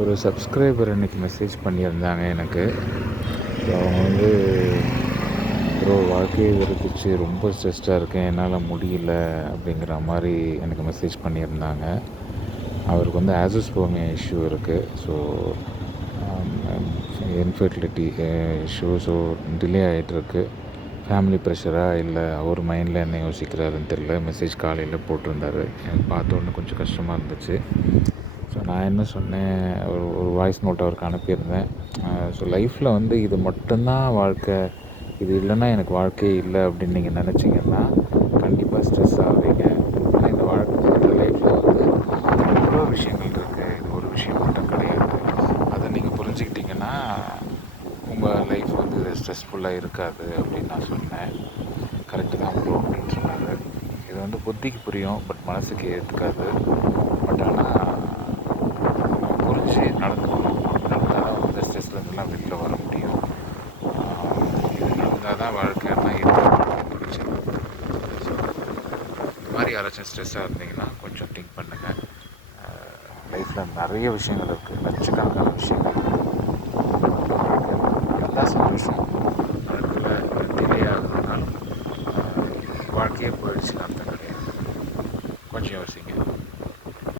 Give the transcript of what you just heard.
ஒரு சப்ஸ்கிரைபர் அன்றைக்கி மெசேஜ் பண்ணியிருந்தாங்க எனக்கு. அவங்க ப்ரோ வாழ்க்கையை வெறுத்துச்சு, ரொம்ப ஸ்ட்ரெஸ்டாக இருக்கேன், என்னால் முடியல அப்படிங்கிற மாதிரி எனக்கு மெசேஜ் பண்ணியிருந்தாங்க. அவருக்கு ஆசோஸ்பெர்மியா இஷ்யூ இருக்குது. So infertility issue. So delay ஆகிட்டுருக்கு. ஃபேமிலி ப்ரெஷராக இல்லை அவர் மைண்டில் என்ன யோசிக்கிறாருன்னு தெரியல. மெசேஜ் காலையில் போட்டிருந்தார். எனக்கு பார்த்தோன்னே கொஞ்சம் கஷ்டமாக இருந்துச்சு. ஸோ நான் என்ன சொன்னேன், ஒரு வாய்ஸ் நோட் அவருக்கு அனுப்பியிருந்தேன். ஸோ லைஃப்பில் இது மட்டும்தான் வாழ்க்கை, இது இல்லைன்னா எனக்கு வாழ்க்கையே இல்லை அப்படின்னு நீங்கள் நினச்சிங்கன்னா கண்டிப்பாக ஸ்ட்ரெஸ் ஆகுவீங்க. ஆனால் இந்த லைஃப்பில் எவ்வளோ விஷயங்கள் இருக்குது, இது ஒரு விஷயம் மட்டும் கிடையாது. அதை நீங்கள் புரிஞ்சுக்கிட்டிங்கன்னா உங்கள் லைஃப் ஸ்ட்ரெஸ்ஃபுல்லாக இருக்காது அப்படின்னு நான் சொன்னேன். கரெக்டு தான் ப்ரோ அப்படின்னு சொன்னார். இது புத்திக்கு புரியும், பட் மனசுக்கு ஏற்றுக்காது. பட் ஆனால் புரிஞ்சு நடந்துக்கணும். நடந்தால் தான் இந்த ஸ்ட்ரெஸ்லேருந்துலாம் வெளியில் வர முடியும். இது நடந்தால் தான் வாழ்க்கைன்னா இருந்துச்சு. ஸோ இந்த மாதிரி யாராச்சும் ஸ்ட்ரெஸ்ஸாக இருந்தீங்கன்னா கொஞ்சம் திங்க் பண்ணுங்கள். லைஃப்பில் நிறைய விஷயங்கள் இருக்குது, லட்சக்கணக்கான விஷயங்கள். எல்லா சந்தோஷம்